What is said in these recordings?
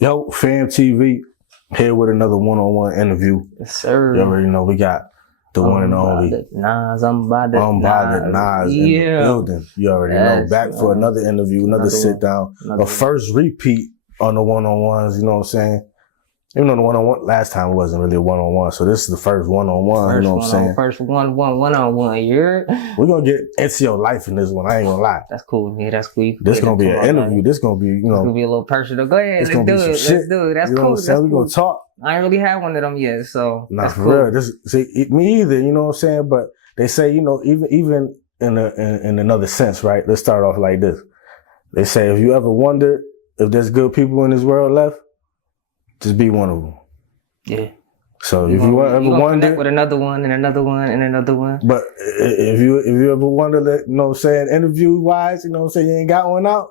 Yo, PhamTV here with another one-on-one interview. Yes, sir. You already know we got the one and only Unbothered Nas in the building. You already know. Back for another interview, another sit down. A first repeat on the one-on-ones, you know what I'm saying? Even though the one-on-one last time wasn't really a one-on-one, so this is the first one-on-one, you know what I'm saying? First one-on-one, you're... We're gonna get into your life in this one, I ain't gonna lie. That's cool, man, that's cool. This gonna be an interview, this gonna be, you know... It's gonna be a little personal. Go ahead, let's do it, let's do it. That's cool, that's cool. We're gonna talk. I ain't really had one of them yet, so nah, that's for cool. Real. Me either, you know what I'm saying? But they say, you know, even in another sense, right? Let's start off like this. They say, if you ever wondered if there's good people in this world left, just be one of them. Yeah. So if you ever wonder with another one and another one and another one. But if you ever wonder that, you know what I'm saying, interview wise, you know what I'm saying, you ain't got one out,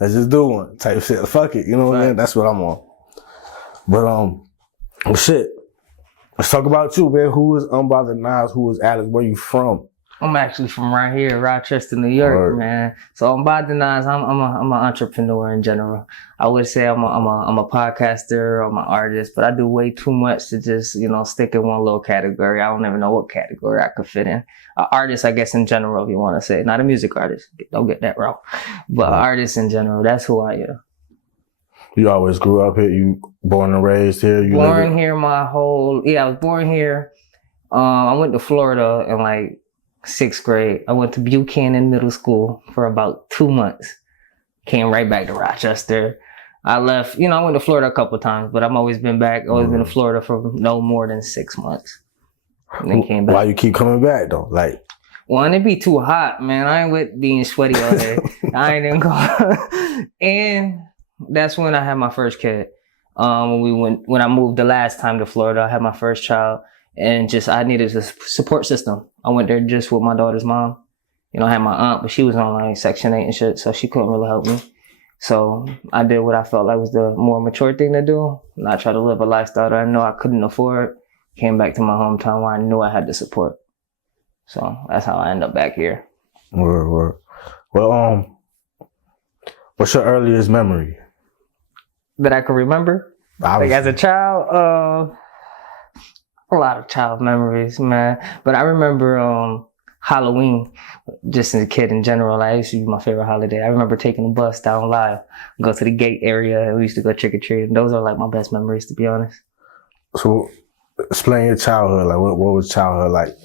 let's just do one type shit. Fuck it, you know what I mean? That's what I'm on. But well, shit. Let's talk about you, man. Who is Unbothered Nas? Who is Alex? Where you from? I'm actually from right here, Rochester, New York, man. So Unbothered Nas, I'm an entrepreneur in general. I would say I'm a podcaster, I'm an artist, but I do way too much to just, you know, stick in one little category. I don't even know what category I could fit in. An artist, I guess, in general, if you want to say. Not a music artist. Don't get that wrong. But artist in general, that's who I am. You always grew up here? You born and raised here? You born here my whole... Yeah, I was born here. I went to Florida in like 6th grade. I went to Buchanan Middle School for about 2 months. Came right back to Rochester. I left, you know, I went to Florida a couple of times, but I've always been back. Always been to Florida for no more than 6 months. And then came back. Why you keep coming back though? Like, one, it'd be too hot, man. I ain't with being sweaty all day. I ain't even go. And that's when I had my first kid. When I moved the last time to Florida, I had my first child. And just, I needed a support system. I went there just with my daughter's mom. You know, I had my aunt, but she was on like Section 8 and shit, so she couldn't really help me. So I did what I felt like was the more mature thing to do. And I tried to live a lifestyle that I know I couldn't afford. Came back to my hometown where I knew I had the support. So that's how I ended up back here. Word. Well, what's your earliest memory? That I can remember? Like as a child, a lot of child memories, man. But I remember Halloween, just as a kid in general. Like, it used to be my favorite holiday. I remember taking the bus down Live, go to the gate area, and we used to go trick-or-treating. Those are like my best memories, to be honest. So, explain your childhood. Like, what was childhood like?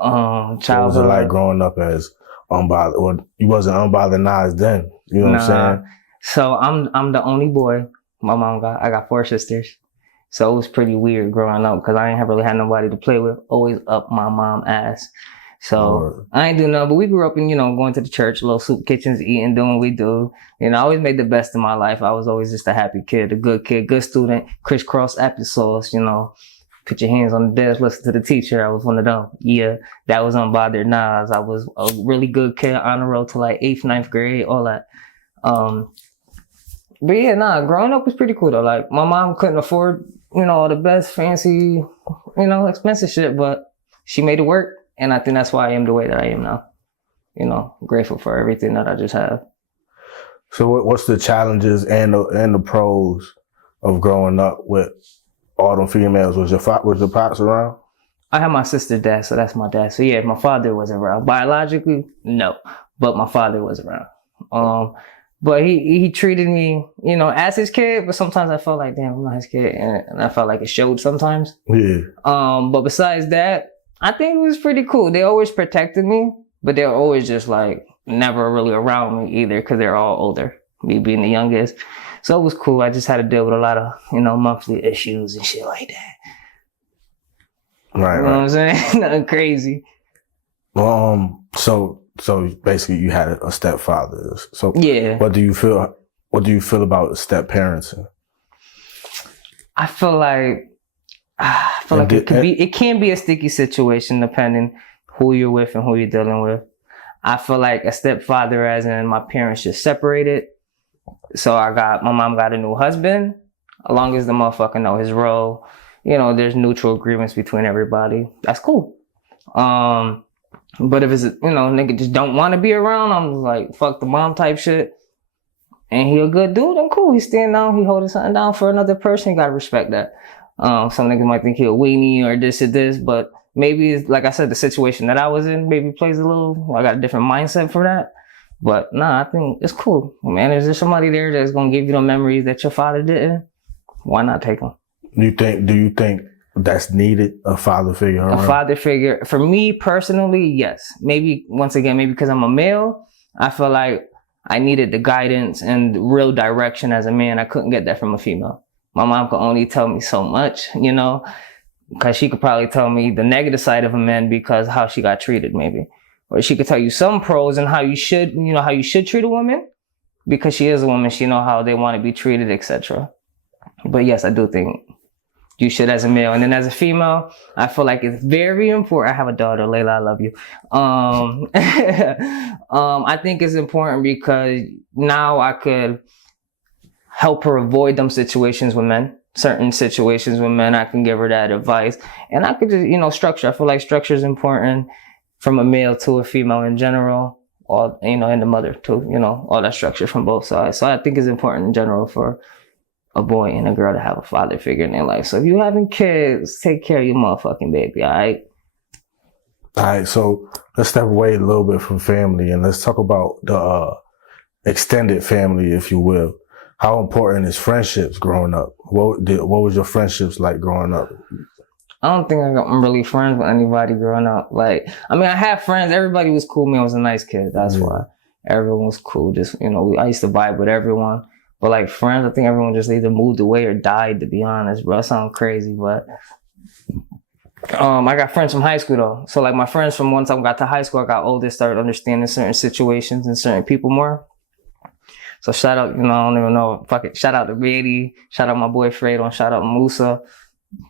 Childhood. What was it like growing up as Unbothered? Well, you wasn't Unbothered Nas then. You know what I'm saying? So I'm the only boy. I got 4 sisters. So it was pretty weird growing up because I ain't really had nobody to play with. Always up my mom's ass. So I ain't do nothing, but we grew up in, you know, going to the church, little soup kitchens, eating, doing what we do. You know, I always made the best of my life. I was always just a happy kid, good student, crisscross applesauce, you know. Put your hands on the desk, listen to the teacher. I was one of them. Yeah, that was Unbothered Nas. I was a really good kid, honor roll to like 8th, 9th grade, all that. But yeah, growing up was pretty cool though. Like, my mom couldn't afford, you know, all the best fancy, you know, expensive shit, but she made it work. And I think that's why I am the way that I am now. You know, grateful for everything that I just have. So what's the challenges and the pros of growing up with all them females? Was your pops around? I had my sister's dad, so that's my dad. So yeah, my father wasn't around. Biologically, no, but my father was around. But he treated me, you know, as his kid, but sometimes I felt like, damn, I'm not his kid. And I felt like it showed sometimes. Yeah. But besides that, I think it was pretty cool. They always protected me, but they were always just like never really around me either because they're all older, me being the youngest. So it was cool. I just had to deal with a lot of, you know, monthly issues and shit like that. Right. You know what I'm saying? Nothing crazy. So basically you had a stepfather. So yeah. What do you feel about step parenting? I feel like it can be a sticky situation depending who you're with and who you're dealing with. I feel like a stepfather, as in my parents just separated. So my mom got a new husband. As long as the motherfucker know his role, you know, there's neutral agreements between everybody. That's cool. But if it's, you know, nigga just don't want to be around, I'm just like, fuck the mom type shit. and he a good dude, then cool. He's standing down, he holding something down for another person. You gotta respect that. Some niggas might think he a weenie or this, but maybe, like I said, the situation that I was in maybe plays a little. I got a different mindset for that. But nah, I think it's cool, man. Is there somebody there that's gonna give you the memories that your father didn't? Why not take them? Do you think that's needed, a father figure around? A father figure, for me personally, yes. Maybe, once again, maybe because I'm a male, I feel like I needed the guidance and real direction as a man. I couldn't get that from a female. My mom could only tell me so much, you know, because she could probably tell me the negative side of a man because how she got treated, maybe. Or she could tell you some pros and how you should treat a woman, because she is a woman. She know how they want to be treated, etc. But yes, I do think you should as a male. And then as a female, I feel like it's very important. I have a daughter, Layla, I love you. I think it's important because now I could help her avoid them situations with men. Certain situations with men, I can give her that advice. And I could just, structure. I feel like structure is important from a male to a female in general. Or, and the mother too, all that structure from both sides. So I think it's important in general for a boy and a girl to have a father figure in their life. So if you having kids, take care of your motherfucking baby, all right? All right, so let's step away a little bit from family and let's talk about the extended family, if you will. How important is friendships growing up? What was your friendships like growing up? I don't think I'm really friends with anybody growing up. Like, I had friends. Everybody was cool. Me, I was a nice kid. That's why everyone was cool. Just, I used to vibe with everyone. But like friends, I think everyone just either moved away or died, to be honest, bro. That sounds crazy, but I got friends from high school though. So like my friends from once I got to high school, I got older, started understanding certain situations and certain people more. So shout out, I don't even know, shout out to Beatty, shout out my boy Fredo, and shout out Musa.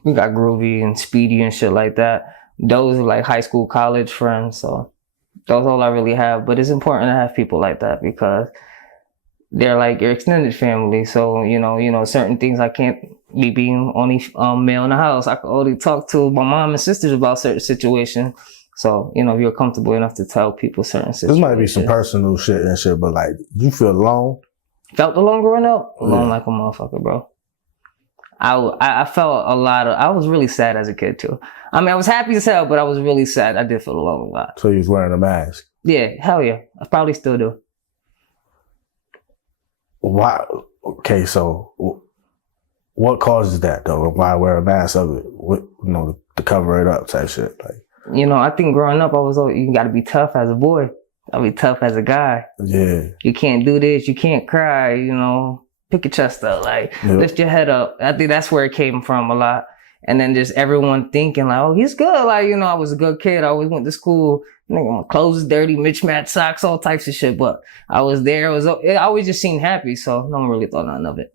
We got Groovy and Speedy and shit like that. Those are like high school, college friends. So those all I really have. But it's important to have people like that because they're like your extended family. So, certain things I can't be being only male in the house. I can only talk to my mom and sisters about certain situations. So, if you're comfortable enough to tell people certain situations. This might be some personal shit and shit, but like, you feel alone? Felt alone growing up? Alone like a motherfucker, bro. I felt a lot I was really sad as a kid too. I was happy as hell, but I was really sad. I did feel alone a lot. So you was wearing a mask? Yeah, hell yeah. I probably still do. Why? Okay, so what causes that though? Why wear a mask of it? To cover it up type shit. Like, I think growing up, you got to be tough as a boy. I'll be tough as a guy. Yeah. You can't do this. You can't cry. Pick your chest up, lift your head up. I think that's where it came from a lot. And then just everyone thinking like, oh, he's good. Like, I was a good kid. I always went to school. Nigga, my clothes is dirty, mismatched socks, all types of shit. But I was there. I always just seemed happy. So no one really thought nothing of it.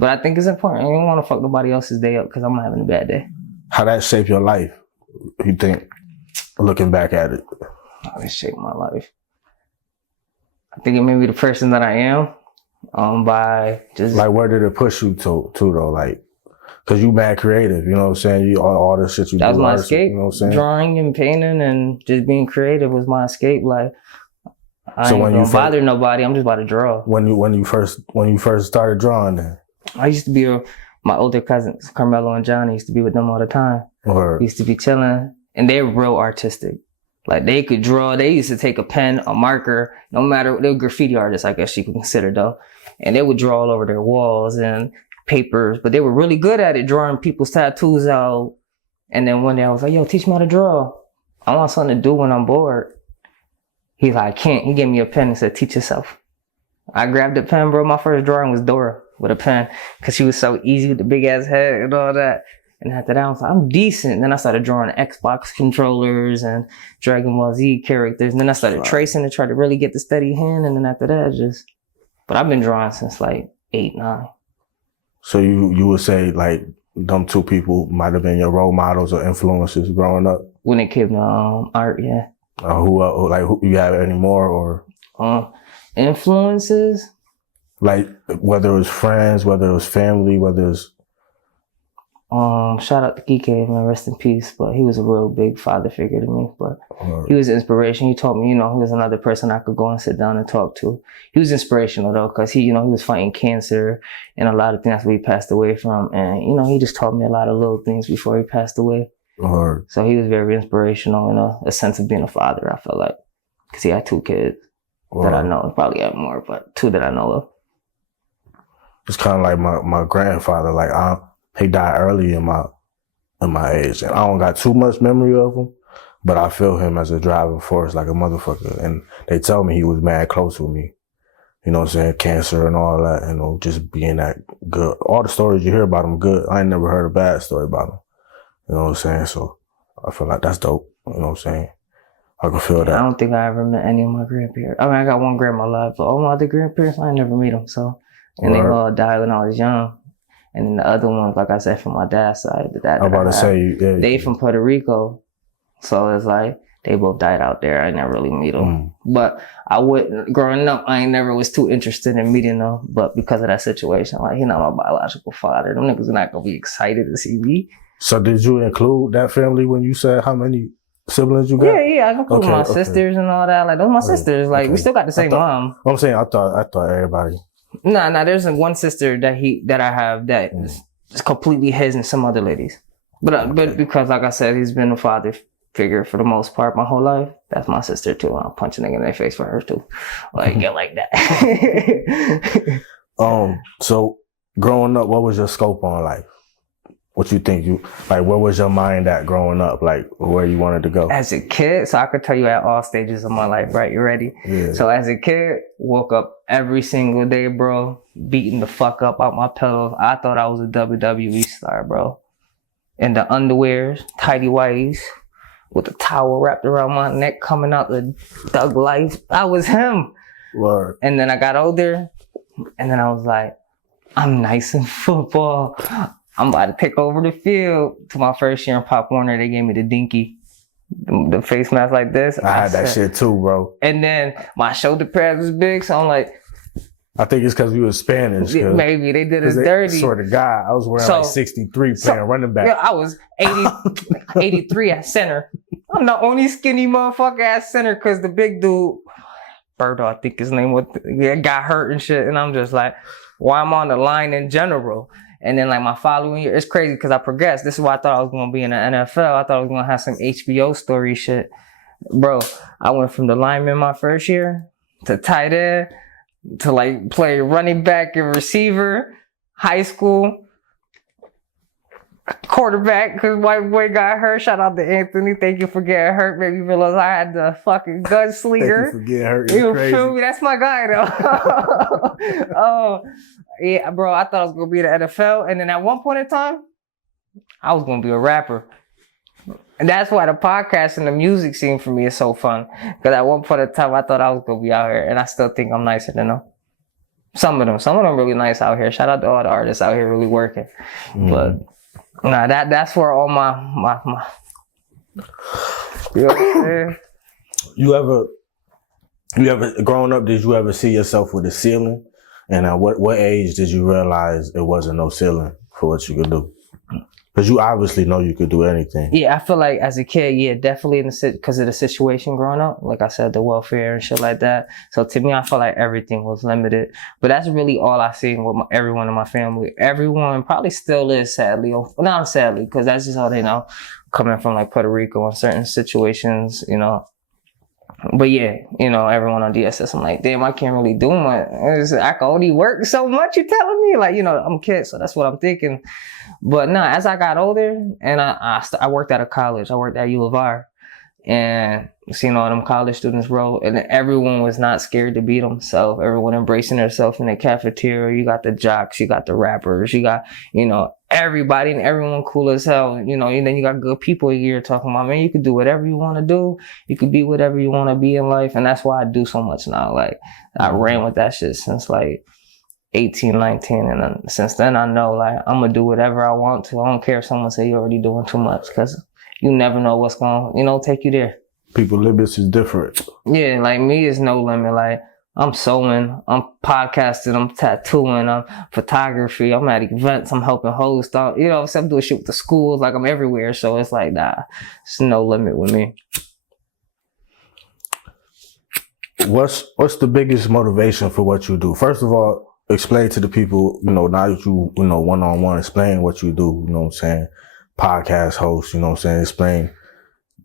But I think it's important. I don't want to fuck nobody else's day up because I'm having a bad day. How that shaped your life, you think, looking back at it? How it shaped my life? I think it made me the person that I am. By just like, where did it push you to though? Like, cause you mad creative, you know what I'm saying? You all the shit you that do. That was my escape. You know what I'm saying? Drawing and painting and just being creative was my escape. Like, I ain't gonna bother nobody. I'm just about to draw. When you first started drawing, then I used to be my older cousins, Carmelo and Johnny. Used to be with them all the time. Used to be chilling, and they're real artistic. Like, they could draw. They used to take a pen, a marker, no matter. They were graffiti artists, I guess you could consider though. And they would draw all over their walls and papers, but they were really good at it, drawing people's tattoos out. And then one day I was like, yo, teach me how to draw. I want something to do when I'm bored. He's like, I can't. He gave me a pen and said, teach yourself. I grabbed the pen, bro. My first drawing was Dora with a pen because she was so easy with the big ass head and all that. And after that, I was like, I'm decent. And then I started drawing Xbox controllers and Dragon Ball Z characters. And then I started tracing to try to really get the steady hand. And then after that, but I've been drawing since like 8, 9. So you would say like them two people might have been your role models or influences growing up? When it came to art, yeah. Who you have any more or? Influences? Like whether it was friends, whether it was family, whether it's... Shout out to Kike, man, rest in peace. But he was a real big father figure to me. But he was inspiration. He taught me, he was another person I could go and sit down and talk to. He was inspirational though, because he was fighting cancer and a lot of things that he passed away from. And, he just taught me a lot of little things before he passed away. So he was very inspirational in a sense of being a father, I felt like. Because he had 2 kids that I know. Probably had more, but 2 that I know of. It's kind of like my grandfather. Like, he died early in my age, and I don't got too much memory of him, but I feel him as a driving force, like a motherfucker. And they tell me he was mad close with me. You know what I'm saying? Cancer and all that, just being that good. All the stories you hear about him good. I ain't never heard a bad story about him. You know what I'm saying? So I feel like that's dope. You know what I'm saying? I can feel that. I don't think I ever met any of my grandparents. I mean, I got one grandma alive, but all my other grandparents, I never meet them. So, and they all died when I was young. And then the other ones, like I said, from my dad's side, I'm about to say, they from Puerto Rico. So it's like, they both died out there. I never really meet them. But I wouldn't, growing up, I ain't never was too interested in meeting them. But because of that situation, like, he's not my biological father. Them niggas are not going to be excited to see me. So did you include that family when you said how many siblings you got? Yeah, I include my sisters and all that. Like, those are my sisters. Like, we still got the same mom. I'm saying, I thought everybody. Nah, there's one sister that I have that is completely his and some other ladies. But because, like I said, he's been a father figure for the most part my whole life. That's my sister too. I'll punch a nigga in their face for her too. Like, get like that. So growing up, what was your scope on life? What you think where was your mind at growing up? Like, where you wanted to go? As a kid, so I could tell you at all stages of my life, right? You ready? Yeah. So as a kid, woke up every single day, bro, beating the fuck up out my pillows. I thought I was a WWE star, bro. In the underwears, tighty whities, with a towel wrapped around my neck, coming out the Thug Life. I was him. Word. And then I got older, and then I was like, I'm nice in football. I'm about to take over the field. To my first year in Pop Warner, they gave me the dinky, the face mask like this. I had that shit too, bro. And then my shoulder pads was big, so I'm like, I think it's because we were Spanish. Maybe they did us dirty. Swear to God, I was wearing like 63 playing running back. Yeah, I was 83 at center. I'm the only skinny motherfucker at center because the big dude, Birdo, I think his name was, got hurt and shit. And I'm just like, why I'm on the line in general? And then like my following year, it's crazy because I progressed. This is why I thought I was going to be in the NFL. I thought I was going to have some HBO story shit. Bro, I went from the lineman my first year to tight end to like play running back and receiver, high school, quarterback because white boy got hurt. Shout out to Anthony. Thank you for getting hurt. Made me realize I had the fucking gunslinger. Thank you for getting hurt. You feel me? That's my guy though. Oh, yeah, bro. I thought I was gonna be in the NFL, and then at one point in time, I was gonna be a rapper. And that's why the podcast and the music scene for me is so fun. Because at one point in time, I thought I was gonna be out here, and I still think I'm nicer than them. Some of them really nice out here. Shout out to all the artists out here really working. But nah, that's where all my you know what I'm saying? You ever growing up, did you ever see yourself with a ceiling? And at what age did you realize it wasn't no ceiling for what you could do? Because you obviously know you could do anything. Yeah, I feel like as a kid, yeah, definitely because of the situation growing up. Like I said, the welfare and shit like that. So to me, I feel like everything was limited. But that's really all I seen with everyone in my family. Everyone probably still is, sadly. Not sadly, because that's just how they know. Coming from like Puerto Rico in certain situations, you know. But yeah, you know, everyone on DSS, I'm like, damn, I can't really do much. I can only work so much, you telling me? Like, you know, I'm a kid, so that's what I'm thinking. But no, as I got older, and I worked at a college. I worked at U of R. And seeing all them college students roll, and everyone was not scared to be themselves. Everyone embracing themselves in the cafeteria. You got the jocks, you got the rappers, you got, you know, everybody and everyone cool as hell. You know, and then you got good people here talking about, man, you could do whatever you want to do. You could be whatever you want to be in life. And that's why I do so much now. Like, I ran with that shit since like 18, 19. And then, since then, I know, like, I'm going to do whatever I want to. I don't care if someone say you're already doing too much, because you never know what's going to, you know, take you there. People limits is different. Yeah, like me is no limit. Like, I'm sewing, I'm podcasting, I'm tattooing, I'm photography, I'm at events, I'm helping host, I'm doing shit with the schools, like I'm everywhere. So it's like, nah, it's no limit with me. What's the biggest motivation for what you do? First of all, explain to the people, now that you one-on-one, explain what you do, you know what I'm saying? Podcast host, you know what I'm saying? Explain,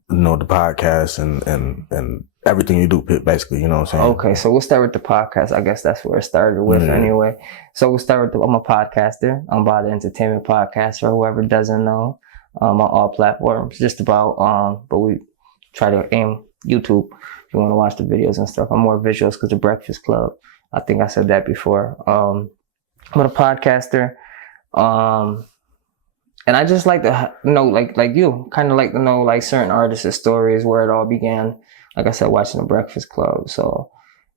the podcast and everything you do, basically, you know what I'm saying? Okay, so we'll start with the podcast. I guess that's where it started with anyway. So we'll start with I'm a podcaster. Unbothered entertainment podcaster, whoever doesn't know, on all platforms, just about, but we try to aim YouTube if you want to watch the videos and stuff. I'm more visuals because the Breakfast Club. I think I said that before. I'm a podcaster. And I just like to know, like you, kind of like to know like certain artists' stories, where it all began. Like I said, watching the Breakfast Club. So,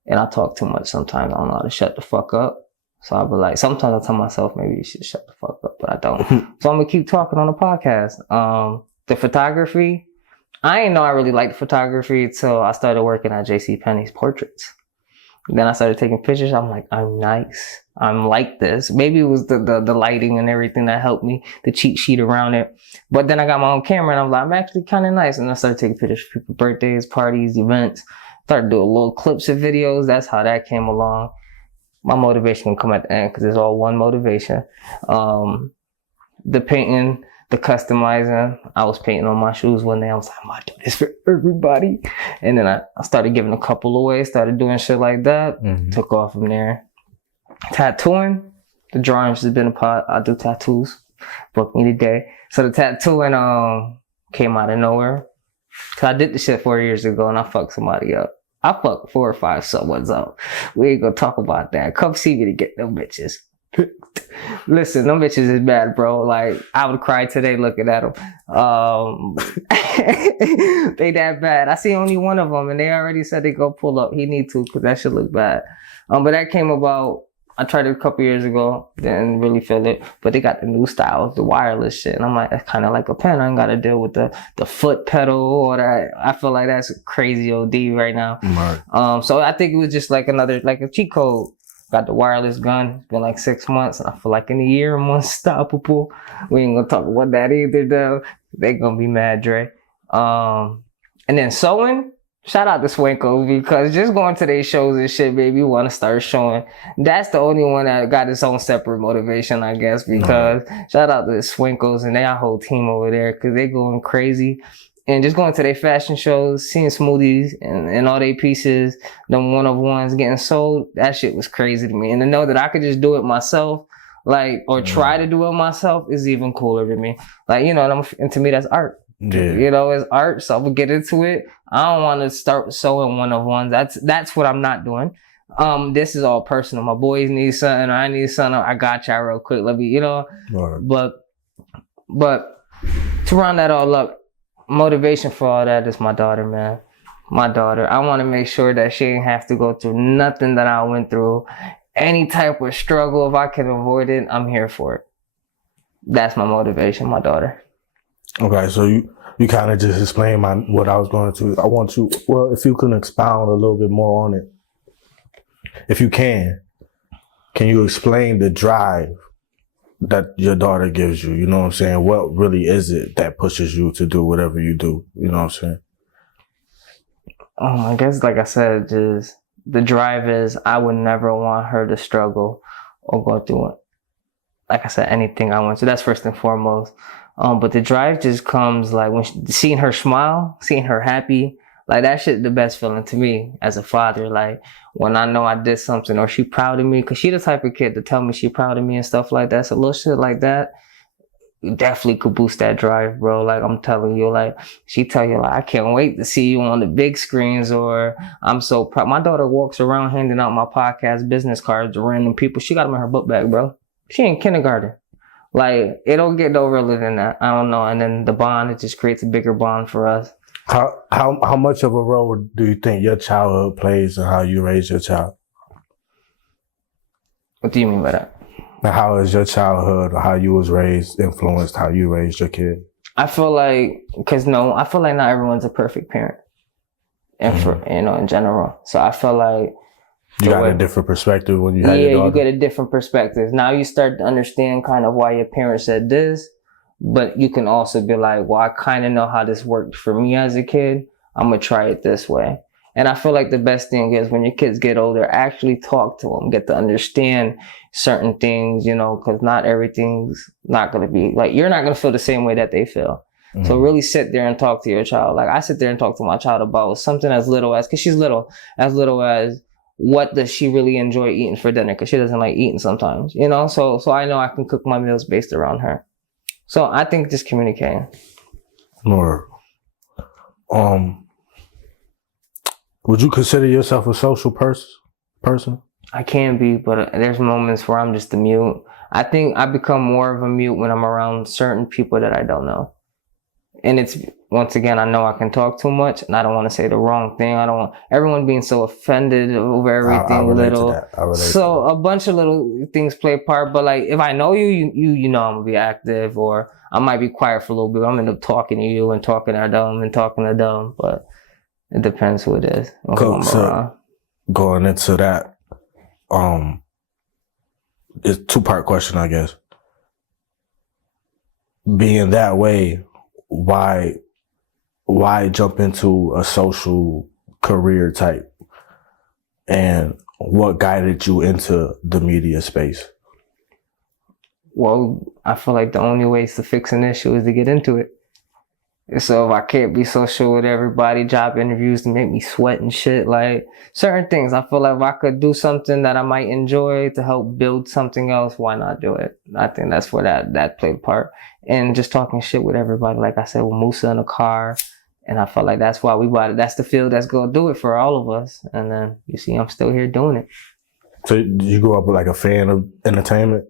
and I talk too much sometimes. I don't know how to shut the fuck up. So I'll be like, sometimes I tell myself maybe you should shut the fuck up, but I don't. So I'm gonna keep talking on the podcast. The photography, I didn't know I really liked photography until I started working at JCPenney's Portraits. Then I started taking pictures. I'm like, I'm nice. I'm like this. Maybe it was the lighting and everything that helped me, the cheat sheet around it. But then I got my own camera and I'm like, I'm actually kind of nice. And I started taking pictures for people's birthdays, parties, events. Started doing little clips of videos. That's how that came along. My motivation will come at the end because it's all one motivation. The painting, the customizing. I was painting on my shoes one day. I was like, I'm gonna do this for everybody. And then I started giving a couple away, started doing shit like that. Took off from there. Tattooing, the drawings has been a part. I do tattoos. Book me today. So the tattooing came out of nowhere. So I did the shit 4 years ago and I fucked somebody up. I fucked 4 or 5 someone's up. We ain't gonna talk about that. Come see me to get them bitches. Listen, them bitches is bad, bro. Like, I would cry today looking at them. They that bad. I see only one of them, and they already said they go pull up. He need to, because that should look bad. But that came about, I tried it a couple years ago, didn't really feel it, but they got the new styles, the wireless shit, and I'm like, that's kind of like a pen. I ain't got to deal with the foot pedal or that. I feel like that's crazy OD right now. Right. So I think it was just like a cheat code. Got the wireless gun. It's been like 6 months, and I feel like in a year I'm unstoppable. We ain't gonna talk about that either, though. They gonna be mad, Dre. And then sewing. Shout out to Swanko, because just going to these shows and shit, baby, you want to start showing. That's the only one that got its own separate motivation, I guess, because shout out to the Swankos and their whole team over there, because they going crazy. And just going to their fashion shows, seeing smoothies and all their pieces, them one-of-ones getting sold, that shit was crazy to me. And to know that I could just do it myself, like, or try to do it myself, is even cooler to me. Like, and to me, that's art. Yeah. It's art, so I'm gonna get into it. I don't want to start sewing one-of-ones. That's what I'm not doing. This is all personal. My boys need something, or I need something. I got y'all real quick. Let me, But to round that all up, motivation for all that is my daughter, man. My daughter. I want to make sure that she ain't have to go through nothing that I went through. Any type of struggle, if I can avoid it, I'm here for it. That's my motivation, my daughter. Okay, so you kind of just explained what I was going to. I want you, if you can expound a little bit more on it. If you can you explain the drive that your daughter gives you? You know what I'm saying? What really is it that pushes you to do whatever you do? You know what I'm saying? I guess, like I said, just the drive is I would never want her to struggle or go through it. Like I said, anything I want. So that's first and foremost. But the drive just comes like when seeing her smile, seeing her happy, like that shit the best feeling to me as a father. Like when I know I did something or she proud of me, cause she the type of kid to tell me she proud of me and stuff like that. So little shit like that definitely could boost that drive, bro. Like I'm telling you, like she tell you like, I can't wait to see you on the big screens, or I'm so proud. My daughter walks around handing out my podcast business cards to random people. She got them in her book bag, bro. She in kindergarten. Like, it don't get no realer than that. I don't know. And then the bond, it just creates a bigger bond for us. How much of a role do you think your childhood plays in how you raise your child? What do you mean by that? Now, how is your childhood or how you was raised influenced how you raised your kid? I feel like, I feel like not everyone's a perfect parent. And for, in general. So I feel like You got a different perspective when you had your daughter? You get a different perspective. Now you start to understand kind of why your parents said this, but you can also be like, well, I kind of know how this worked for me as a kid. I'm going to try it this way. And I feel like the best thing is when your kids get older, actually talk to them, get to understand certain things, you know, because not everything's not going to be like, you're not going to feel the same way that they feel. Mm-hmm. So really sit there and talk to your child. Like I sit there and talk to my child about something as little as, because she's little as what does she really enjoy eating for dinner? Because she doesn't like eating sometimes, you know? So I know I can cook my meals based around her. So I think just communicating. Or, would you consider yourself a social person? I can be, but there's moments where I'm just a mute. I think I become more of a mute when I'm around certain people that I don't know. And it's, once again, I know I can talk too much and I don't want to say the wrong thing. I don't want everyone being so offended over everything little. So a bunch of little things play a part. But like, if I know you know I'm going to be active, or I might be quiet for a little bit. I'm going to end up talking to you and talking to them. But it depends who it is. Cool. So going into that, it's a 2-part question, I guess. Being that way, why jump into a social career type, and what guided you into the media space? Well, I feel like the only ways to fix an issue is to get into it. So if I can't be social with everybody, job interviews to make me sweat and shit, like certain things, I feel like if I could do something that I might enjoy to help build something else, why not do it? I think that's where that played a part. And just talking shit with everybody, like I said, with Musa in the car. And I felt like that's why we bought it. That's the field that's going to do it for all of us. And then you see, I'm still here doing it. So you grew up like a fan of entertainment?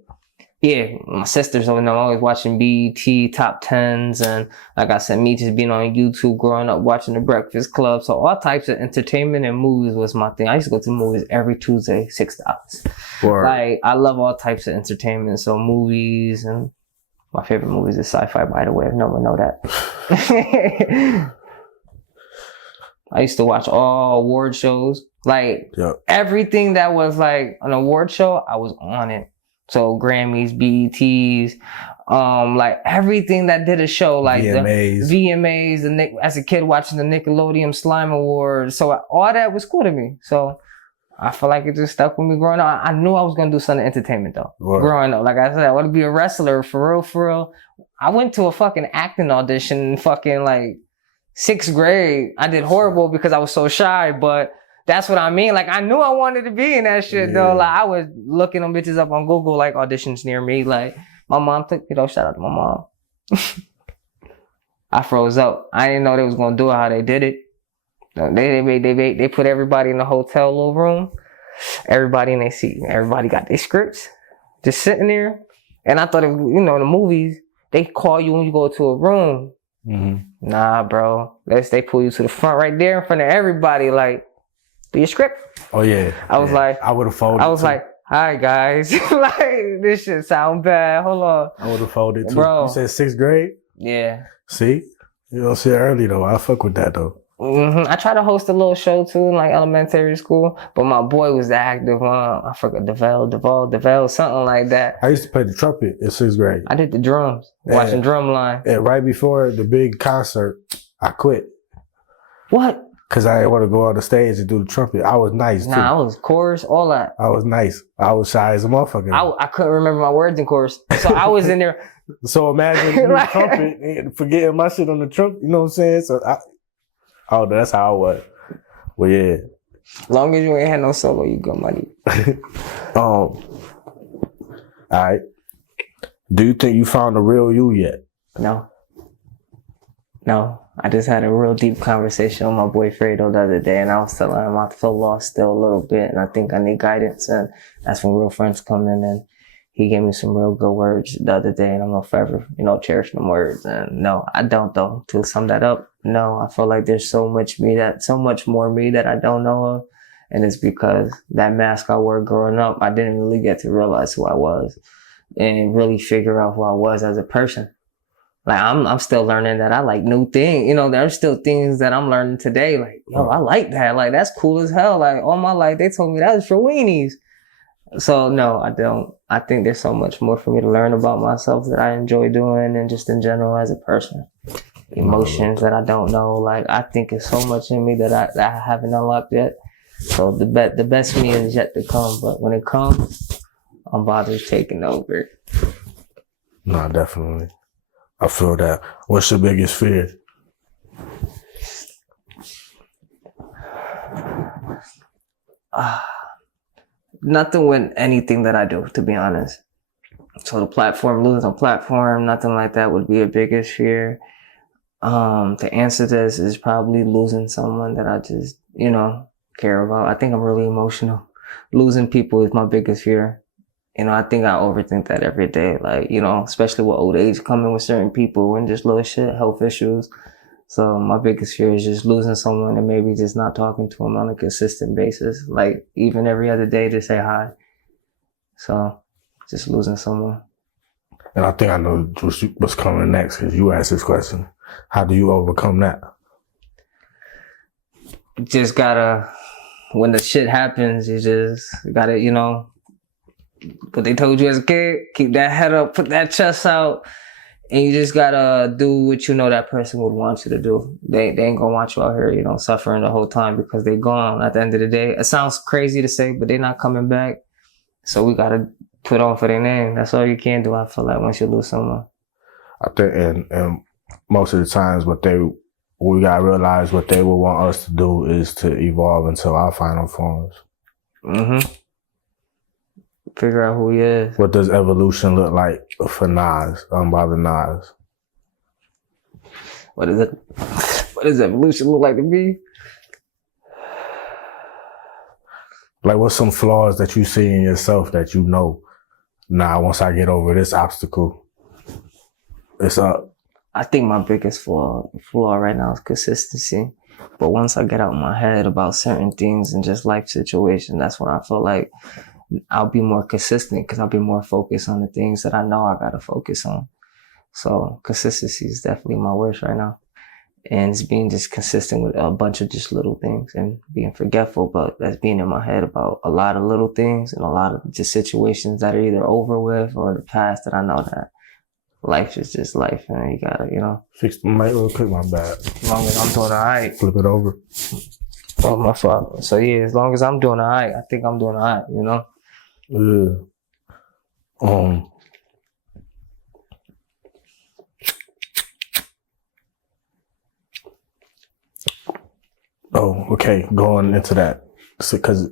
Yeah, my sisters over there, I'm always watching BET top 10s, and like I said, me just being on YouTube, growing up watching The Breakfast Club. So all types of entertainment and movies was my thing. I used to go to movies every Tuesday, $6. Like I love all types of entertainment, so movies, and my favorite movies is sci-fi, by the way, if no one know that. I used to watch all award shows, like everything that was like an award show, I was on it. So Grammys, BETs, like everything that did a show, like VMAs, as a kid watching the Nickelodeon Slime Awards. So all that was cool to me. So I feel like it just stuck with me growing up. I knew I was going to do something entertainment though. Growing up, like I said, I want to be a wrestler for real. I went to a fucking acting audition in fucking like 6th grade. I did horrible because I was so shy, but that's what I mean. Like, I knew I wanted to be in that shit, though. Like, I was looking them bitches up on Google, like, auditions near me. Like, my mom took, shout out to my mom. I froze up. I didn't know they was going to do it how they did it. They put everybody in the hotel little room. Everybody in their seat. Everybody got their scripts. Just sitting there. And I thought, in the movies, they call you when you go to a room. Mm-hmm. Nah, bro. They pull you to the front right there in front of everybody, like, do your script. Oh yeah. I was like, I would have folded. I was like, hi guys. Like, this shit sound bad. Hold on. I would have folded too. Bro. You said 6th grade? Yeah. See? You don't see it early though. I fuck with that though. Mm-hmm. I tried to host a little show too in like elementary school, but my boy was active. I forgot DeVell, something like that. I used to play the trumpet in 6th grade. I did the drums, watching Drumline. And right before the big concert, I quit. What? Because I didn't want to go on the stage and do the trumpet. I was nice too. Nah, I was chorus, all that. I was nice. I was shy as a motherfucker. I couldn't remember my words in chorus. So I was in there. So imagine you like, trumpet and forgetting my shit on the trumpet. You know what I'm saying? So that's how I was. Well, yeah. Long as you ain't had no solo, you got money. All right. Do you think you found the real you yet? No. I just had a real deep conversation with my boy Fredo the other day, and I was telling him I feel lost still a little bit, and I think I need guidance, and that's when real friends come in, and he gave me some real good words the other day, and I'm gonna forever, cherish them words. And no, I don't though. To sum that up, no, I feel like there's so much more me that I don't know of, and it's because that mask I wore growing up, I didn't really get to realize who I was and really figure out who I was as a person. Like I'm still learning that I like new things. You know, there's still things that I'm learning today. Like, yo, I like that. Like, that's cool as hell. Like, all my life, they told me that was for weenies. So no, I don't. I think there's so much more for me to learn about myself that I enjoy doing, and just in general as a person. Emotions that I don't know. Like, I think it's so much in me that I haven't unlocked yet. So the best me is yet to come. But when it comes, Unbothered taking over. No, definitely. I feel that. What's your biggest fear? Nothing with anything that I do, to be honest. So the platform, losing a platform, nothing like that would be a biggest fear. To answer this is probably losing someone that I just, care about. I think I'm really emotional. Losing people is my biggest fear. I think I overthink that every day. Like, especially with old age coming with certain people and just little shit, health issues. So my biggest fear is just losing someone and maybe just not talking to them on a consistent basis. Like, even every other day to say hi. So just losing someone. And I think I know what's coming next because you asked this question. How do you overcome that? Just gotta, when the shit happens, you just gotta, what they told you as a kid, keep that head up, put that chest out, and you just gotta do what you know that person would want you to do. They ain't gonna want you out here, suffering the whole time because they gone at the end of the day. It sounds crazy to say, but they're not coming back. So we gotta put on for their name. That's all you can do, I feel like, once you lose someone. I think, and most of the times we gotta realize what they will want us to do is to evolve into our final forms. Mm-hmm. Figure out who he is. What does evolution look like for Nas, Unbothered Nas? What does evolution look like to me? Like, what's some flaws that you see in yourself that once I get over this obstacle, it's up? I think my biggest flaw right now is consistency. But once I get out my head about certain things and just life situation, that's when I feel like I'll be more consistent because I'll be more focused on the things that I know I gotta focus on. So consistency is definitely my worst right now. And it's being just consistent with a bunch of just little things and being forgetful, but that's being in my head about a lot of little things and a lot of just situations that are either over with or the past that I know that life is just life and you gotta, Fix the mic real quick, my bad. As long as I'm doing all right. Flip it over. Oh, my fault. So yeah, as long as I'm doing all right, I think I'm doing all right, Yeah. Oh, okay. Going into that, because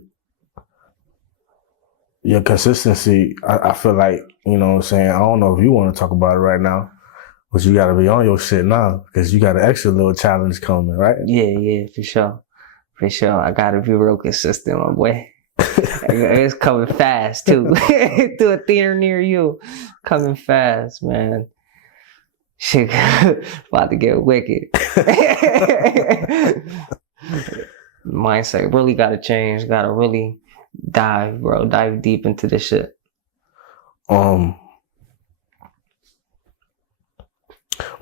your consistency, I feel like, you know what I'm saying? I don't know if you want to talk about it right now, but you got to be on your shit now because you got an extra little challenge coming, right? Yeah, for sure. For sure. I got to be real consistent, my boy. It's coming fast, too. To a theater near you. Coming fast, man. Shit, about to get wicked. Mindset really got to change. Got to really dive deep into this shit. What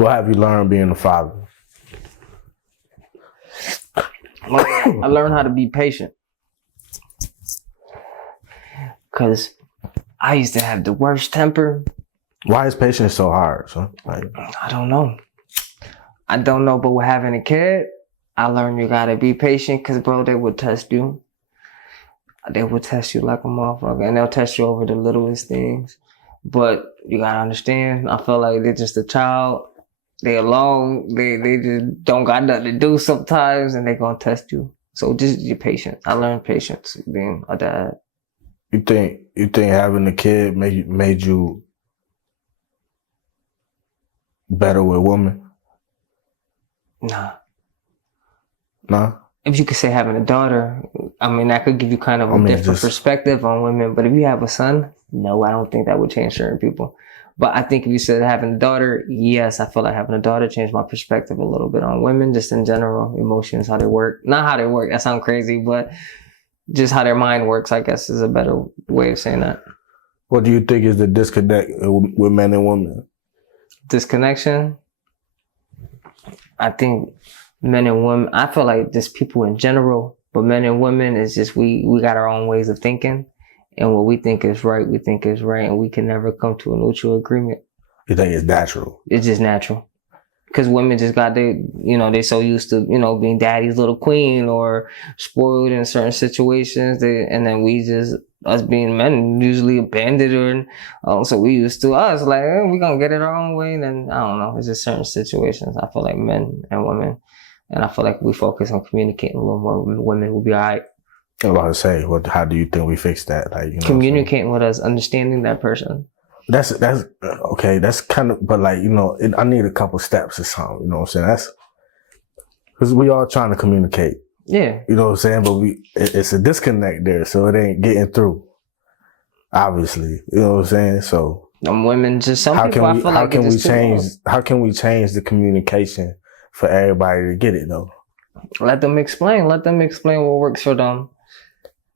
have you learned being a father? I learned how to be patient. Because I used to have the worst temper. Why is patience so hard, son? I don't know. But with having a kid, I learned you gotta be patient because, bro, they will test you. They will test you like a motherfucker. And they'll test you over the littlest things. But you gotta understand, I feel like they're just a child. They alone. They just don't got nothing to do sometimes and they gonna test you. So just be patient. I learned patience being a dad. You think having a kid made you better with women? Nah. Nah? If you could say having a daughter, I mean, that could give you kind of a different perspective on women. But if you have a son, no, I don't think that would change certain people. But I think if you said having a daughter, yes, I feel like having a daughter changed my perspective a little bit on women, just in general, emotions, how they work. Not how they work, that sounds crazy, but just how their mind works, I guess, is a better way of saying that. What do you think is the disconnect with men and women? Disconnection. I think men and women, I feel like just people in general, but men and women is just, we got our own ways of thinking. And what we think is right, we think is right. And we can never come to a mutual agreement. You think it's natural? It's just natural. Because women just got they so used to, being daddy's little queen or spoiled in certain situations. And then we just, us being men, usually abandoned. So we used to us, like, we're going to get it our own way. And then, I don't know, it's just certain situations. I feel like men and women, and I feel like we focus on communicating a little more, women will be all right. I was about to say, how do you think we fix that? Like, communicating with us, understanding that person. That's okay. That's kind of, but like, I need a couple steps or something. You know what I'm saying? That's because we all trying to communicate. Yeah. You know what I'm saying? But it's a disconnect there, so it ain't getting through. Obviously, you know what I'm saying? So women, just some people, I feel like how can we change the communication for everybody to get it though? Let them explain. Let them explain what works for them.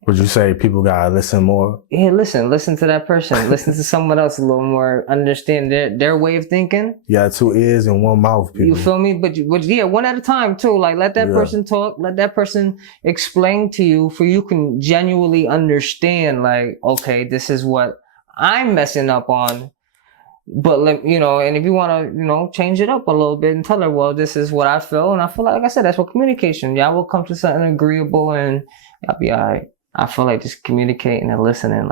Would you say people gotta listen more? Yeah, listen to that person. Listen to someone else a little more. Understand their way of thinking. Yeah, 2 ears and 1 mouth, people. You feel me? But yeah, one at a time too. Like, let that person talk. Let that person explain to you, for you can genuinely understand. Like, okay, this is what I'm messing up on. But and if you want to, change it up a little bit and tell her, well, this is what I feel, and I feel like I said, that's what communication. Y'all will come to something agreeable, and y'all be all right. I feel like just communicating and listening,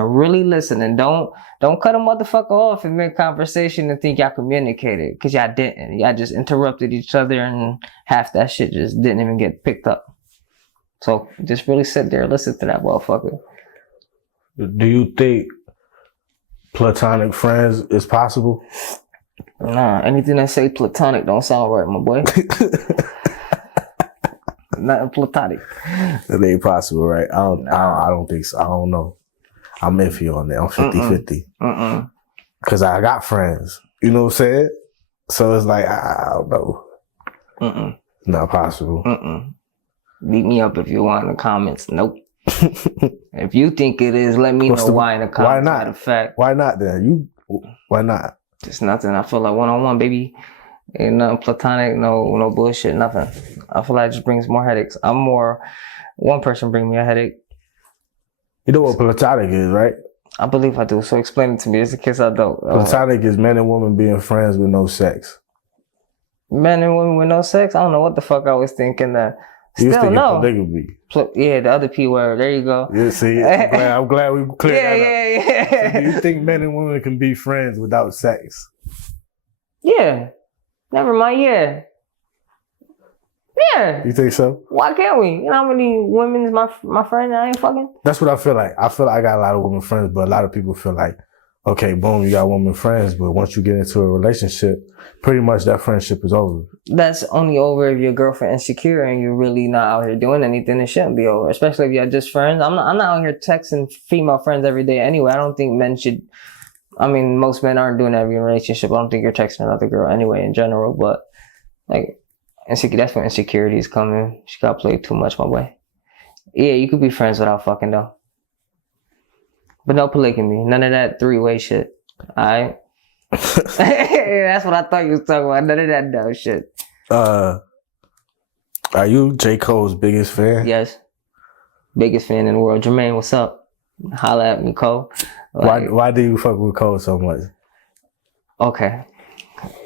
really listening. Don't cut a motherfucker off in mid-conversation and think y'all communicated, because y'all didn't. Y'all just interrupted each other, and half that shit just didn't even get picked up. So just really sit there and listen to that motherfucker. Do you think platonic friends is possible? Nah, anything that say platonic don't sound right, my boy. Nothing platonic. It ain't possible, right? I don't think so. I don't know. I'm iffy on that. I'm 50-50. Because I got friends. You know what I'm saying? So it's like, I don't know. Not possible. Beat me up if you want in the comments. Nope. If you think it is, let me know why in the comments. Why not? Matter of fact. Why not then? Why not? Just nothing. I feel like one-on-one, baby. Ain't nothing platonic, no bullshit, nothing. I feel like it just brings more headaches. One person bring me a headache. You know what platonic is, right? I believe I do. So explain it to me. It's in case I don't. Platonic is men and women being friends with no sex. Men and women with no sex? I don't know what the fuck I was thinking that. You was thinking polygamy. Yeah, the other P word. There you go. Yeah, see, I'm glad we cleared that up. Yeah. So do you think men and women can be friends without sex? Yeah. Never mind, yeah. You think so? Why can't we? You know how many women's my friend that I ain't fucking? That's what I feel like. I feel like I got a lot of women friends, but a lot of people feel like, okay, boom, you got women friends, but once you get into a relationship, pretty much that friendship is over. That's only over if your girlfriend is insecure and you're really not out here doing anything. It shouldn't be over, especially if you're just friends. I'm not out here texting female friends every day anyway. I don't think men should. I mean, most men aren't doing that in a relationship. I don't think you're texting another girl anyway in general, but like, that's when insecurities come in. She got played too much, my boy. Yeah, you could be friends without fucking though. But no polygamy. None of that 3-way shit. Alright? That's what I thought you was talking about. None of that dumb shit. Are you J. Cole's biggest fan? Yes. Biggest fan in the world. Jermaine, what's up? Holla at me, Cole. Why do you fuck with Cole so much? Okay.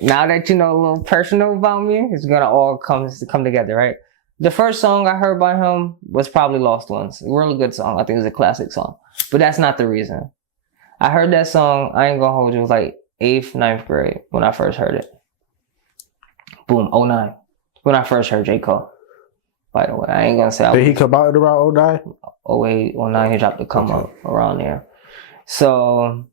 Now that you know a little personal about me, it's gonna all come together, right? The first song I heard by him was probably Lost Ones. A really good song. I think it was a classic song. But that's not the reason. I heard that song, I ain't gonna hold you, it was like 8th, 9th grade when I first heard it. Boom, 09. When I first heard J. Cole. By the way, I ain't gonna say. Did he come out around 09? 08, 09, he dropped the Come Up around there. So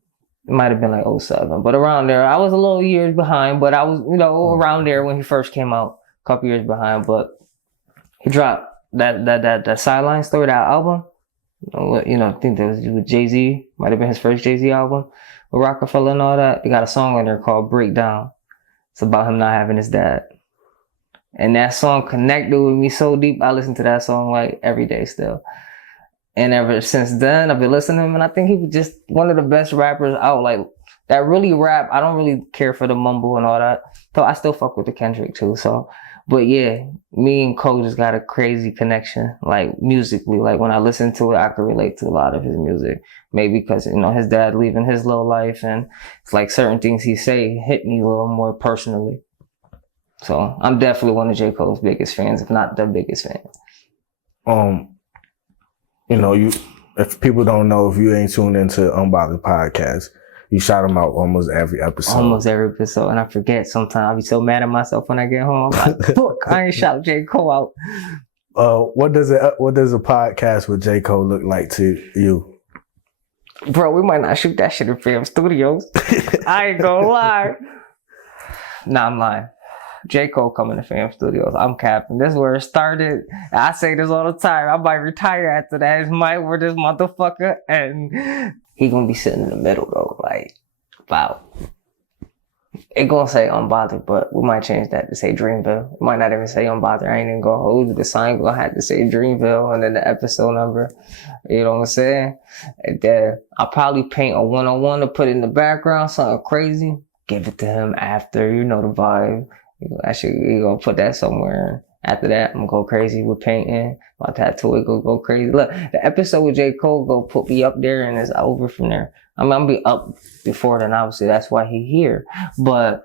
it might have been like 07, but around there. I was a little years behind, but I was, around there when he first came out, a couple years behind. But he dropped that Sideline Story, that album. I think that was with Jay-Z. Might have been his first Jay-Z album with Rockefeller and all that. He got a song on there called Breakdown. It's about him not having his dad. And that song connected with me so deep. I listen to that song like every day still. And ever since then, I've been listening to him, and I think he was just one of the best rappers out. Like, that really rap. I don't really care for the mumble and all that. So I still fuck with the Kendrick too. So, but yeah, me and Cole just got a crazy connection, like musically. Like when I listen to it, I can relate to a lot of his music. Maybe because, you know, his dad leaving his low life, and it's like certain things he say hit me a little more personally. So I'm definitely one of J. Cole's biggest fans, if not the biggest fan. You know, if people don't know, if you ain't tuned into Unbothered podcast, you shout them out almost every episode. Almost every episode, and I forget sometimes. I be so mad at myself when I get home. I'm like, fuck, I ain't shout J. Cole out. What does a podcast with J. Cole look like to you? Bro, we might not shoot that shit in Pham Studios. I ain't gonna lie. Nah, I'm lying. J. Cole coming to Pham Studios. I'm capping. This is where it started. I say this all the time. I might retire after that. It's my word, this motherfucker. And he gonna be sitting in the middle though. Like, wow. It gonna say Unbothered, but we might change that to say Dreamville. It might not even say Unbothered. I ain't even gonna hold you. The sign gonna have to say Dreamville and then the episode number. You know what I'm saying? And then I'll probably paint a 101 to put in the background, something crazy. Give it to him after, you know the vibe. You gonna put that somewhere. After that, I'm gonna go crazy with painting. My tattoo it go crazy. Look, the episode with J. Cole go put me up there, and it's over from there. I mean, I'm gonna be up before then. Obviously, that's why he here. But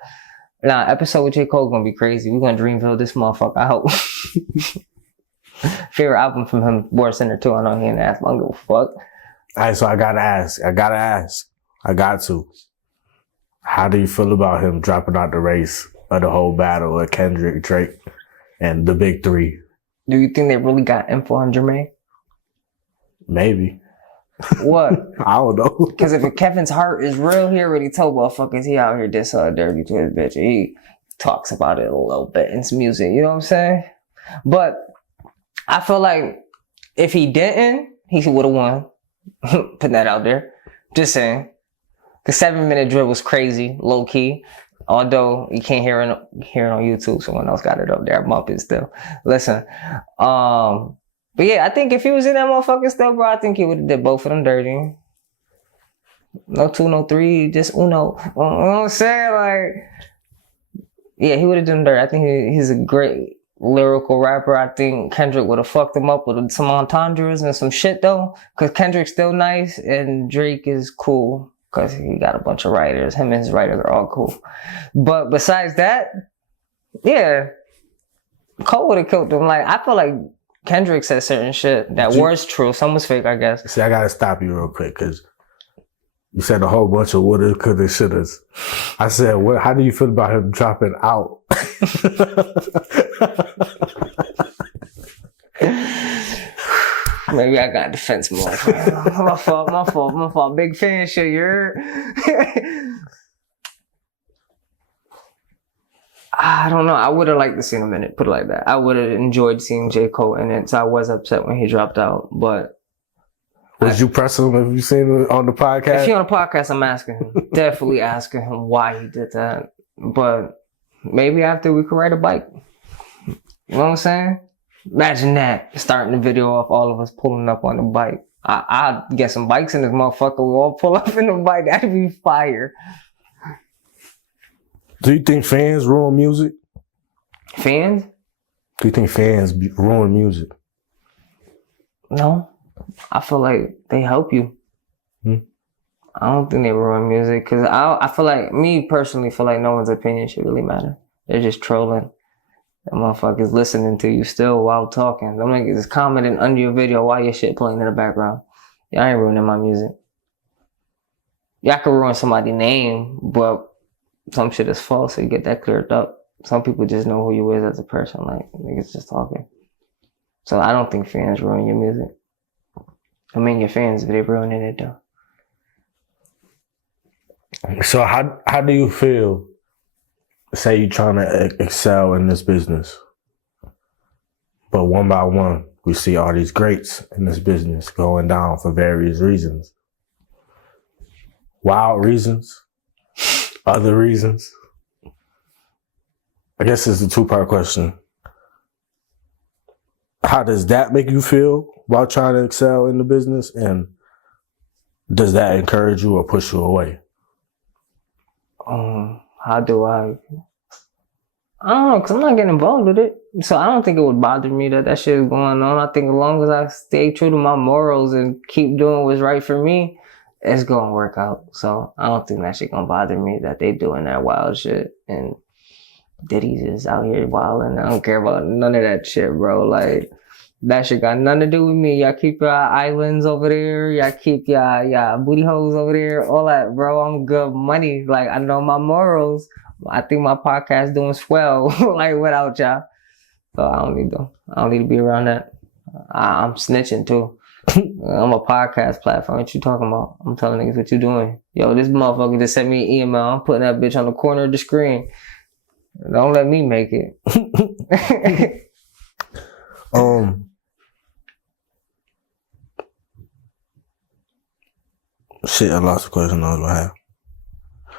nah, episode with J. Cole gonna be crazy. We're gonna Dreamville this motherfucker. I hope. Favorite album from him, Board Center 2. I know he ain't asked, but I don't give a fuck. All right, so I gotta ask. I got to. How do you feel about him dropping out the race of the whole battle of Kendrick, Drake, and the big three? Do you think they really got info on Jermaine? Maybe. What? I don't know. Because if Kevin's heart is real, he already told motherfuckers he out here this dirty to his bitch. He talks about it a little bit in his music, you know what I'm saying? But I feel like if he didn't, he would have won. Putting that out there. Just saying. The 7-minute drill was crazy, low key. Although you can't hear it on YouTube, someone else got it up there. I'm bumping still. Listen, but yeah, I think if he was in that motherfucker still, bro, I think he would have did both of them dirty. No 2, no 3, just uno. You know what I'm saying? Like, yeah, he would have done dirty. I think he's a great lyrical rapper. I think Kendrick would have fucked him up with some entendres and some shit though, because Kendrick's still nice and Drake is cool. Because he got a bunch of writers. Him and his writers are all cool. But besides that, yeah, Cole would have killed him. Like, I feel like Kendrick said certain shit that was true. Some was fake, I guess. See, I got to stop you real quick because you said a whole bunch of woulda, coulda, shouldas. I said, how do you feel about him dropping out? Maybe I got defense more. My fault. Big fan shit, you're. I don't know. I would have liked to see him in it, put it like that. I would have enjoyed seeing J. Cole in it, so I was upset when he dropped out. But would you press him if you seen him on the podcast? If he on the podcast, I'm asking him. Definitely asking him why he did that. But maybe after we could ride a bike. You know what I'm saying? Imagine that, starting the video off all of us pulling up on the bike. I'd get some bikes in this motherfucker. We all pull up in the bike. That'd be fire. Do you think fans ruin music? Fans? Do you think fans ruin music? No. I feel like they help you. I don't think they ruin music because I feel like, me personally feel like no one's opinion should really matter. They're just trolling. That motherfuckers listening to you still while talking. Them niggas is commenting under your video while your shit playing in the background. Y'all ain't ruining my music. Y'all can ruin somebody's name, but some shit is false, so you get that cleared up. Some people just know who you is as a person, like, niggas just talking. So I don't think fans ruin your music. I mean, your fans, but they ruining it though. So how do you feel? Say you're trying to excel in this business, but one by one, we see all these greats in this business going down for various reasons. Wild reasons, other reasons. I guess it's a 2-part question. How does that make you feel? while trying to excel in the business? And does that encourage you or push you away? How do I don't know, because I'm not getting involved with it. So I don't think it would bother me that shit is going on. I think as long as I stay true to my morals and keep doing what's right for me, it's going to work out. So I don't think that shit going to bother me that they doing that wild shit. And Diddy's just out here wilding. I don't care about none of that shit, bro. Like, that shit got nothing to do with me. Y'all keep your islands over there. Y'all keep y'all booty holes over there. All that, bro. I'm good money. Like, I know my morals. I think my podcast doing swell, like, without y'all. So I don't need to be around that. I'm snitching too. I'm a podcast platform. What you talking about? I'm telling niggas what you doing. Yo, this motherfucker just sent me an email. I'm putting that bitch on the corner of the screen. Don't let me make it. Shit, I lost the question I was gonna have.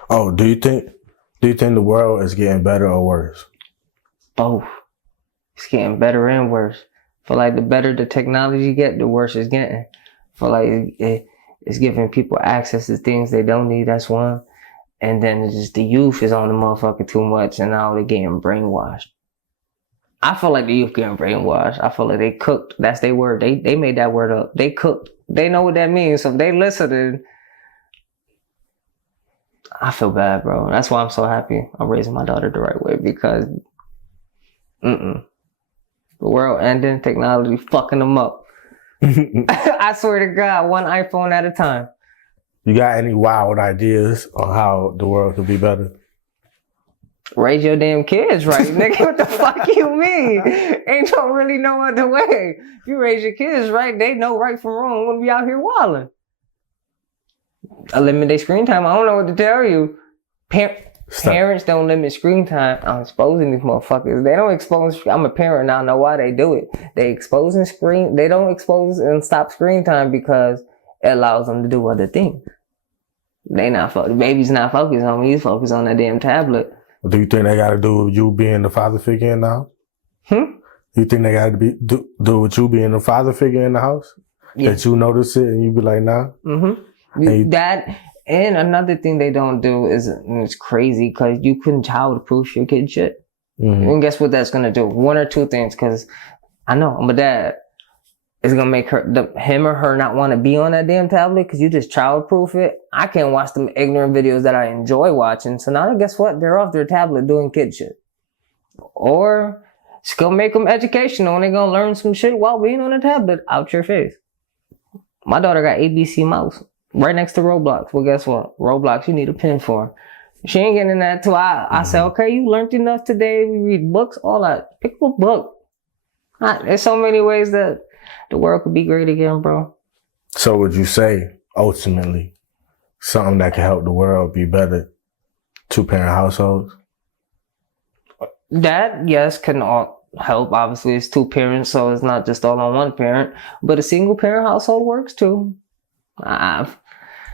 Oh, do you think the world is getting better or worse? Both. It's getting better and worse. For like the better the technology get, the worse it's getting. For like it's giving people access to things they don't need. That's one. And then it's just the youth is on the motherfucker too much, and now they're getting brainwashed. I feel like the youth getting brainwashed. I feel like they cooked. That's their word. They made that word up. They cooked. They know what that means. So if they listening, I feel bad, bro. That's why I'm so happy I'm raising my daughter the right way, because the world ending, technology fucking them up. I swear to God, one iPhone at a time. You got any wild ideas on how the world could be better? Raise your damn kids right, nigga. What the fuck you mean? Ain't don't really no other way. You raise your kids right, they know right from wrong. We'll be out here wilding. Eliminate screen time. I don't know what to tell you. Parents don't limit screen time. I'm exposing these motherfuckers. They don't expose. I'm a parent now. I know why they do it. They exposing screen. They don't expose and stop screen time because it allows them to do other things. The baby's not focused on me. He's focused on that damn tablet. Do you think they got to do with you being the father figure in the house? You think they got to do with you being the father figure in the house? Yeah. That you notice it and you be like, nah? That, and another thing they don't do is, it's crazy, because you can child-proof your kid shit. And guess what that's going to do? One or two things, because I know I'm a dad. It's going to make him or her not want to be on that damn tablet because you just child-proof it. I can't watch them ignorant videos that I enjoy watching. So now guess what? They're off their tablet doing kid shit. Or it's going to make them educational and they're going to learn some shit while being on a tablet out your face. My daughter got ABC mouse right next to Roblox. Well, guess what? Roblox, you need a pin for. She ain't getting in that till I say, okay, you learned enough today. We read books, all that. Pick up a book. There's so many ways that the world could be great again, bro. So would you say, ultimately, something that can help the world be better, two-parent households? That, yes, can all help. Obviously, it's two parents, so it's not just all on one parent. But a single-parent household works, too.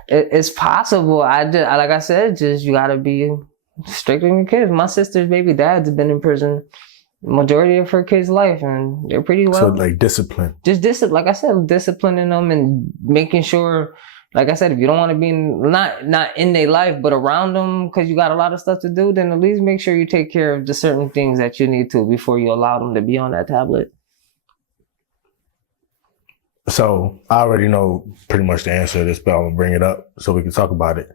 It's possible. Like I said, you gotta be strict on your kids. My sister's baby dad's been in prison majority of her kids' life, and they're pretty well. So like discipline. Just discipline, like I said, disciplining them and making sure, like I said, if you don't want to be not in their life, but around them because you got a lot of stuff to do, then at least make sure you take care of the certain things that you need to before you allow them to be on that tablet. So I already know pretty much the answer to this, but I'm gonna bring it up so we can talk about it.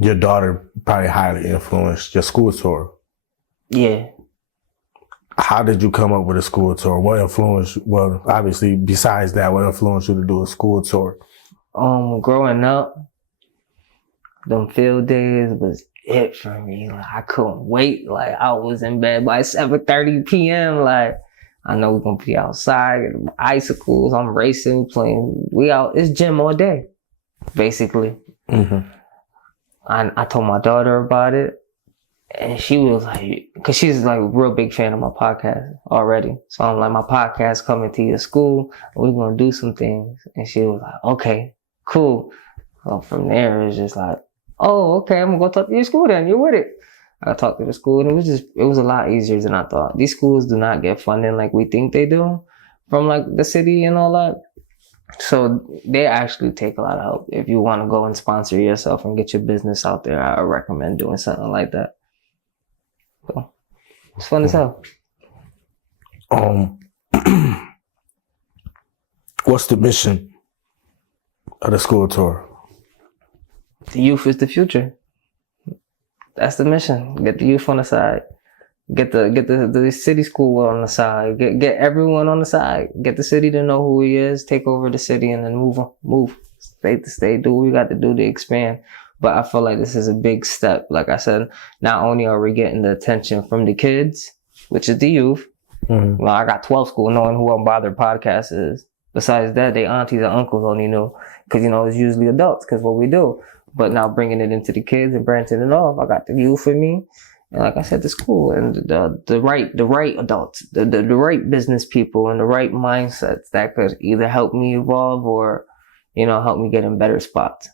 Your daughter probably highly influenced your school tour. Yeah. How did you come up with a school tour? What influenced, well, obviously, besides that, what influenced you to do a school tour? Growing up, them field days was it for me. Like, I couldn't wait. Like, I was in bed by 7:30 p.m. Like, I know we're gonna be outside, icicles, I'm racing, playing. We out, it's gym all day, basically. I told my daughter about it. And she was like, because she's like a real big fan of my podcast already. So I'm like, my podcast coming to your school. We're going to do some things. And she was like, okay, cool. So from there, it's just like, oh, okay, I'm going to go talk to your school then. You're with it. I talked to the school and it was a lot easier than I thought. These schools do not get funding like we think they do. from like the city and all that. So they actually take a lot of help. If you want to go and sponsor yourself and get your business out there, I recommend doing something like that. So it's fun as hell. What's the mission of the school tour? The youth is the future. That's the mission. Get the youth on the side. Get the city school on the side. Get everyone on the side. Get the city to know who he is. Take over the city and then move. Stay. Do what we got to do to expand. But I feel like this is a big step. Like I said, not only are we getting the attention from the kids, which is the youth. Mm-hmm. Well, I got 12 school knowing who Unbothered podcast is. Besides that, they aunties and uncles only know because it's usually adults because what we do. But now bringing it into the kids and branching it off, I got the youth with me. And like I said, the school and the right adults, the right business people and the right mindsets that could either help me evolve or, help me get in better spots.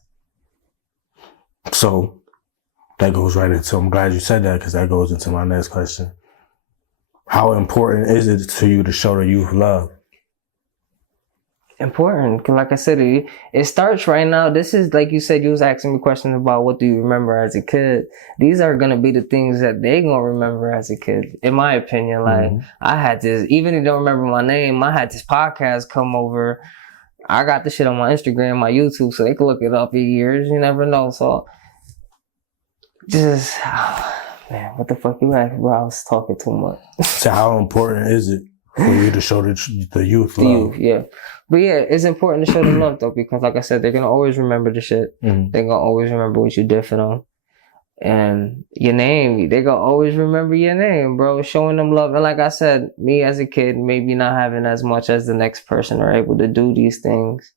So that goes right into, I'm glad you said that because that goes into my next question. How important is it to you to show the youth love? Important, because like I said, it starts right now. This is like you said, you was asking me questions about what do you remember as a kid. These are gonna be the things that they gonna remember as a kid, in my opinion. Like I had this, even if they don't remember my name, I had this podcast come over. I got the shit on my Instagram, my YouTube, so they can look it up in years. You never know. So just man, what the fuck you asked, bro? I was talking too much. So how important is it for you to show the youth love? The youth, yeah. But yeah, it's important to show them love though, because like I said, they're gonna always remember the shit. Mm-hmm. They're gonna always remember what you did for them. And your name, they gonna always remember your name, bro. Showing them love. And like I said, me as a kid, maybe not having as much as the next person are able to do these things.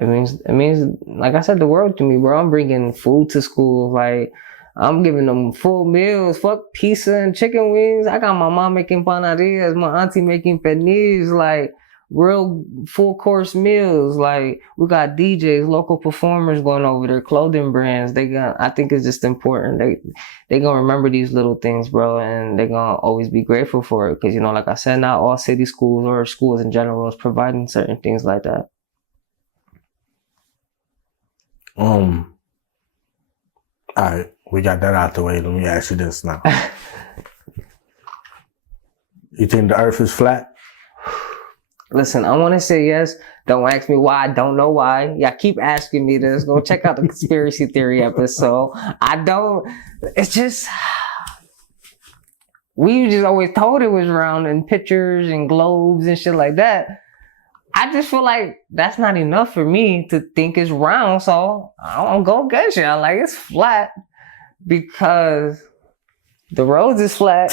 It means, like I said, the world to me, bro. I'm bringing food to school, like I'm giving them full meals, fuck pizza and chicken wings. I got my mom making panadillas, my auntie making pernils, like real full course meals. Like we got DJs, local performers going over there, clothing brands. I think it's just important. They gonna remember these little things, bro, and they gonna always be grateful for it. Cause like I said, not all city schools or schools in general is providing certain things like that. All right. We got that out the way. Let me ask you this now. You think the earth is flat? Listen, I want to say yes. Don't ask me why. I don't know why. Y'all keep asking me this. Go check out the conspiracy theory episode. It's just, we just always told it was round in pictures and globes and shit like that. I just feel like that's not enough for me to think it's round. So I don't go against y'all. Like it's flat. Because the roads is flat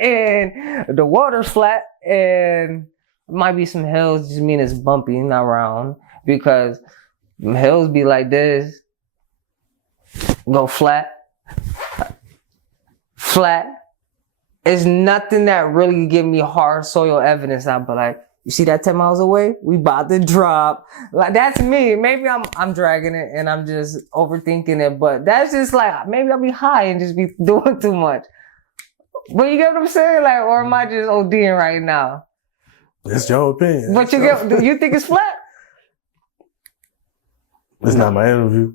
and the water's flat and might be some hills, just mean it's bumpy, not round. Because hills be like this, go flat. It's nothing that really give me hard soil evidence. I'll be like, you see that 10 miles away? We about to drop. Like that's me. Maybe I'm dragging it and I'm just overthinking it, but that's just like maybe I'll be high and just be doing too much. But you get what I'm saying? Like, or am I just ODing right now? It's your opinion. But do you think it's flat? It's not my interview.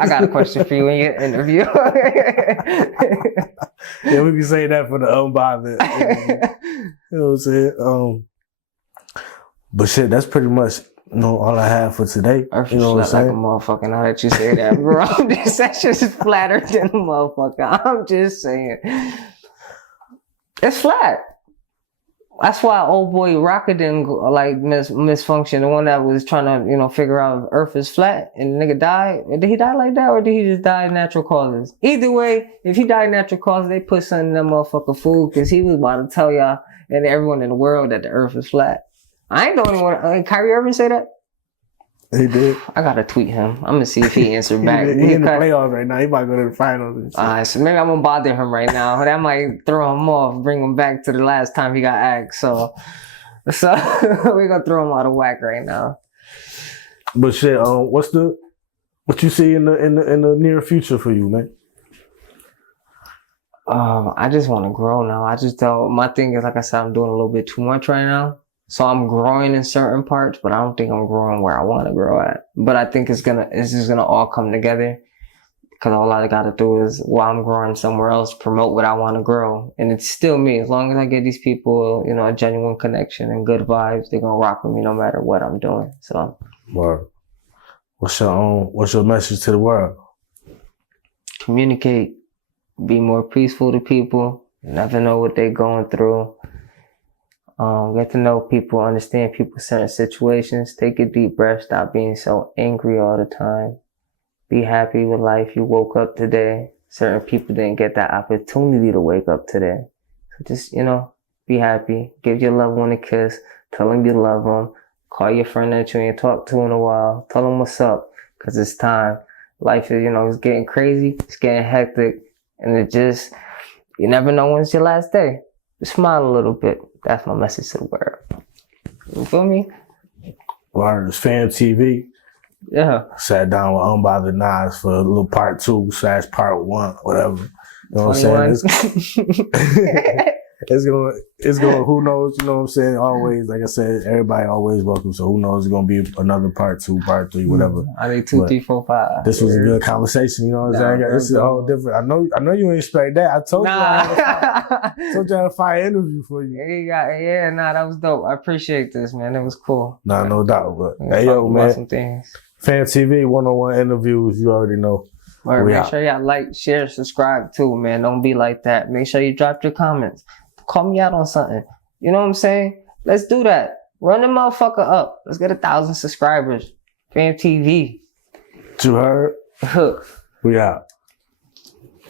I got a question for you in your interview. Yeah, we can say that for the Unbothered. You know what I'm saying? But shit, that's pretty much all I have for today. You know what I'm saying? Like a motherfucker. Now that you say that, bro, that shit's flatter than a motherfucker. I'm just saying, it's flat. That's why old boy Rocket didn't misfunction. The one that was trying to, figure out if Earth is flat and the nigga died. Did he die like that or did he just die in natural causes? Either way, if he died in natural causes, they put something in that motherfucker food because he was about to tell y'all and everyone in the world that the Earth is flat. I ain't the only one. Kyrie Irving say that? He did. I gotta tweet him. I'm gonna see if he answered back. He in the playoffs right now. He might go to the finals and shit. Alright, so maybe I'm gonna bother him right now. That might throw him off, bring him back to the last time he got asked. So we're gonna throw him out of whack right now. But shit, what you see in the near future for you, man? I just want to grow now. I just don't. My thing is, like I said, I'm doing a little bit too much right now. So I'm growing in certain parts, but I don't think I'm growing where I want to grow at. But I think it's just gonna all come together. Because all I got to do is, while I'm growing somewhere else, promote what I want to grow. And it's still me. As long as I get these people, a genuine connection and good vibes, they're going to rock with me no matter what I'm doing. So, Word. What's your message to the world? Communicate. Be more peaceful to people. You never know what they're going through. Get to know people, understand people's certain situations. Take a deep breath. Stop being so angry all the time. Be happy with life. You woke up today. Certain people didn't get that opportunity to wake up today. So just, be happy. Give your loved one a kiss. Tell them you love them. Call your friend that you ain't talked to in a while. Tell them what's up. Because it's time. Life is, it's getting crazy. It's getting hectic. And you never know when it's your last day. Just smile a little bit. That's my message to the world. You feel me? Word. It's PhamTV. Yeah. Sat down with Unbothered Nas for a little part 2 / part 1, whatever. You know what I'm saying? It's gonna, who knows, you know what I'm saying? Always, like I said, everybody always welcome. So who knows, it's gonna be another part 2, part 3, whatever. I need 2, 3, 4, 5. This was a good conversation, you know what I'm saying? This is a whole different. I know you ain't expect that. I told you I had to find an interview for you. That was dope. I appreciate this, man. It was cool. Nah, no doubt. But hey, yo, man. Some things. PhamTV, one-on-one interviews, you already know. Make sure y'all like, share, subscribe too, man. Don't be like that. Make sure you drop your comments. Call me out on something. You know what I'm saying? Let's do that. Run the motherfucker up. Let's get 1,000 subscribers. PhamTV. You heard? We out.